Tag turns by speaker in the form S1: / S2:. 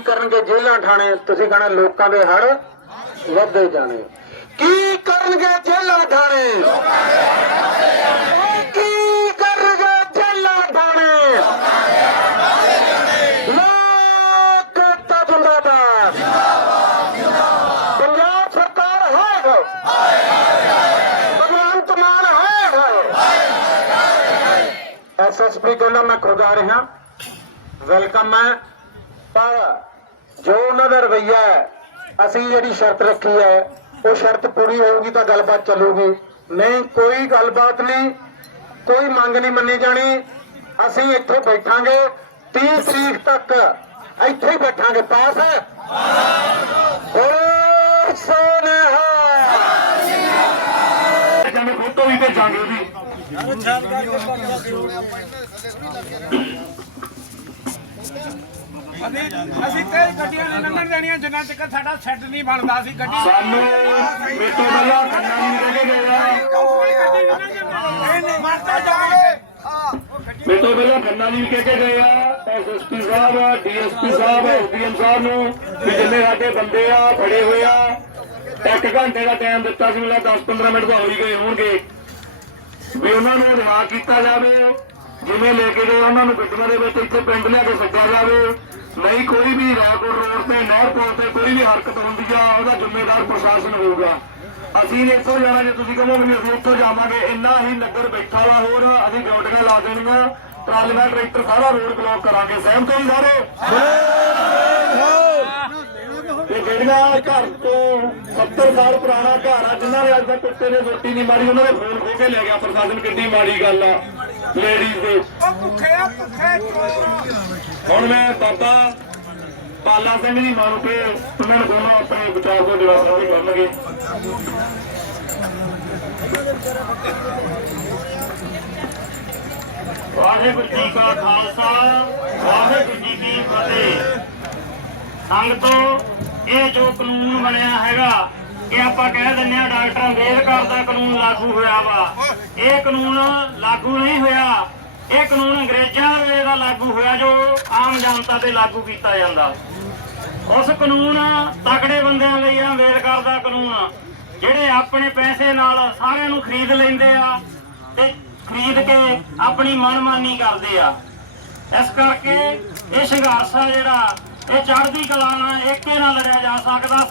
S1: ਕੀ ਕਰਨਗੇ ਜੇਲ੍ਹਾਂ ਠਾਣੇ, ਤੁਸੀਂ ਕਹਣਾ ਲੋਕਾਂ ਦੇ ਹੜ ਵੱਧਦੇ ਜਾਣੇ। ਕੀ ਕਰਨਗੇ ਜੇਲ੍ਹਾਂ ਠਾਣੇ? ਕੀ ਕਰਨਗੇ ਜੇਲ੍ਹਾਂ ਠਾਣੇ? ਲੋਕ ਪੰਜਾਬ ਸਰਕਾਰ ਹੈ ਭਗਵੰਤ ਮਾਨ ਹੈ ਐਸਐਸਪੀ ਕਹਿੰਦਾ, ਮੈਂ ਖੁਦ ਆ ਰਿਹਾ। ਵੈਲਕਮ ਹੈ, ਪਰ ਜੋ ਉਹਨਾਂ ਦਾ ਰਵਈਆ ਅਸੀਂ ਜਿਹੜੀ ਸ਼ਰਤ ਰੱਖੀ ਹੈ, ਉਹ ਸ਼ਰਤ ਪੂਰੀ ਹੋਊਗੀ ਤਾਂ ਗੱਲਬਾਤ ਚੱਲੂਗੀ। ਨਹੀਂ, ਕੋਈ ਗੱਲਬਾਤ ਨਹੀਂ, ਕੋਈ ਮੰਗ ਨਹੀਂ ਮੰਨੀ ਜਾਣੀ। ਅਸੀਂ ਇੱਥੇ ਬੈਠਾਂਗੇ 30 ਤਰੀਕ ਤੱਕ ਇੱਥੇ ਹੀ ਬੈਠਾਂਗੇ। ਪਾਸ ਹੈ? ਬੋਲ ਸੋਨੇਹਾ
S2: ਜਿਵੇਂ ਫੋਟੋ ਵੀ ਭੇਜਾਂਗੇ ਉਹਦੀ
S3: ਅਸੀਂ ਤੇ ਗੱਡੀਆਂ ਨਹੀਂ ਲੰਘਣ ਦੇਣੀਆਂ ਜਿੰਨਾ ਚਿਰ ਸਾਡਾ ਸੈੱਟ ਨਹੀਂ ਬਣਦਾ ਸੀ ਗੱਡੀ
S2: ਸਾਨੂੰ ਮੇਰੇ ਤੋਂ ਪਹਿਲਾਂ ਖੰਨਾ ਨਹੀਂ ਕੇ ਗਿਆ ਮੇਰੇ ਤੋਂ ਪਹਿਲਾਂ ਖੰਨਾ ਨਹੀਂ ਕਹਿ ਕੇ ਗਏ ਆ। ਐਸਐਸਪੀ ਸਾਹਿਬ ਡੀਐਸਪੀ ਸਾਹਿਬ ਐਸਡੀਐਮ ਸਾਹਿਬ ਨੂੰ ਵੀ ਜਿੰਨੇ ਸਾਡੇ ਬੰਦੇ ਆ ਫੜੇ ਹੋਏ ਆ ਇੱਕ ਘੰਟੇ ਦਾ ਟਾਈਮ ਦਿੱਤਾ ਸੀ ਮੈਨੂੰ 10-15 ਮਿੰਟ ਤਾਂ ਹੋ ਹੀ ਗਏ ਹੋਣਗੇ। ਵੀ ਉਹਨਾਂ ਨੂੰ ਰਿਹਾ ਕੀਤਾ ਜਾਵੇ ਜਿਵੇਂ ਲੈ ਕੇ ਗਏ ਉਹਨਾਂ ਨੂੰ ਗੱਡੀਆਂ ਦੇ ਵਿੱਚ ਇੱਥੇ ਪਿੰਡ ਲਿਆ ਕੇ ਸੱਦਿਆ ਜਾਵੇ ਨਹੀਂ, ਕੋਈ ਵੀ ਰਾਏਪੁਰ ਰੋਡ ਤੇ, ਨਹਿਰ ਪੁਲ ਤੇ ਕੋਈ ਵੀ ਹਰਕਤ ਹੁੰਦੀ ਆ, ਉਹਦਾ ਜ਼ਿੰਮੇਵਾਰ ਪ੍ਰਸ਼ਾਸਨ ਹੋਊਗਾ। ਅਸੀਂ ਨੇ ਇੱਥੋਂ ਜਾਣਾ ਜੇ ਤੁਸੀਂ ਕਹੋਗੇ ਵੀ ਅਸੀਂ ਉੱਥੋਂ ਜਾਵਾਂਗੇ। ਇੰਨਾ ਹੀ ਨਗਰ ਬੈਠਾ ਵਾ ਹੋਰ, ਅਸੀਂ ਡਿਊਟੀਆਂ ਲਾ ਦੇਣੀਆਂ, ਟਰਾਲੀਆਂ, ਟਰੈਕਟਰ, ਸਾਰਾ ਰੋਡ ਬਲੌਕ ਕਰਾਂਗੇ। ਸਹਿਮਤ ਹੋ ਸਾਰੇ? ਤੇ ਜਿਹੜੀਆਂ ਘਰ ਤੋਂ 70 ਸਾਲ ਪੁਰਾਣਾ ਘਰ ਆ, ਜਿਨ੍ਹਾਂ ਨੇ ਅੱਜ ਤੱਕ ਕੁੱਤੇ ਨੇ ਰੋਟੀ ਨਹੀਂ ਮਾਰੀ, ਉਹਨਾਂ ਨੇ ਫੋਨ ਖੋ ਕੇ ਲੈ ਗਿਆ ਪ੍ਰਸ਼ਾਸਨ ਕਿੰਨੀ ਮਾੜੀ ਗੱਲ ਆ। ਲੇਡੀਜ਼ ਦੇ
S3: ਉਹ ਭੁੱਖੇ ਆ ਭੁੱਖੇ ਚੋਰ
S2: ਹੁਣ ਮੈਂ ਬਾਬਾ ਪਾਲਾ ਸਿੰਘ ਦੀ ਮਾਂ ਨੂੰ ਕਿ ਉਹਨਾਂ ਨੂੰ ਦੋਨੋਂ ਆਪਣੇ ਵਿਚਾਰ ਤੋਂ ਜਵਾਬ ਵੀ ਕਰਨਗੇ ਵਾਹਿਗੁਰੂ ਜੀ ਕਾ ਖਾਲਸਾ ਵਾਹਿਗੁਰੂ ਜੀ ਕੀ ਫਤਿਹ। ਸੰਗਤੋ ਇਹ ਜੋ ਕਾਨੂੰਨ ਬਣਿਆ ਹੈਗਾ ਇਹ ਆਪਾਂ ਕਹਿ ਦਿੰਦੇ ਆ ਡਾਕਟਰ ਅੰਬੇਦਕਰ ਦਾ ਕਾਨੂੰਨ ਲਾਗੂ ਹੋਇਆ ਵਾ। ਇਹ ਕਾਨੂੰਨ ਲਾਗੂ ਨਹੀਂ ਹੋਇਆ। ਇਹ ਕਾਨੂੰਨ ਅੰਗਰੇਜ਼ਾਂ ਦੇ ਦਾ ਲਾਗੂ ਹੋਇਆ ਜੋ ਆਮ ਜਨਤਾ ਤੇ ਲਾਗੂ ਕੀਤਾ ਜਾਂਦਾ। ਉਸ ਕਾਨੂੰਨ ਤਕੜੇ ਬੰਦਿਆਂ ਲਈ ਆ, ਅੰਬੇਦਕਰ ਦਾ ਕਾਨੂੰਨ। ਜਿਹੜੇ ਆਪਣੇ ਪੈਸੇ ਨਾਲ ਸਾਰਿਆਂ ਨੂੰ ਖਰੀਦ ਲੈਂਦੇ ਆ ਤੇ ਖਰੀਦ ਕੇ ਆਪਣੀ ਮਨਮਾਨੀ ਕਰਦੇ ਆ। ਇਸ ਕਰਕੇ ਇਹ ਸੰਘਰਸ਼ ਆ ਜਿਹੜਾ, ਇਹ ਚੜ੍ਹਦੀ ਕਲਾ ਨਾਲ, ਏਕੇ ਨਾਲ ਲੜਿਆ ਜਾ ਸਕਦਾ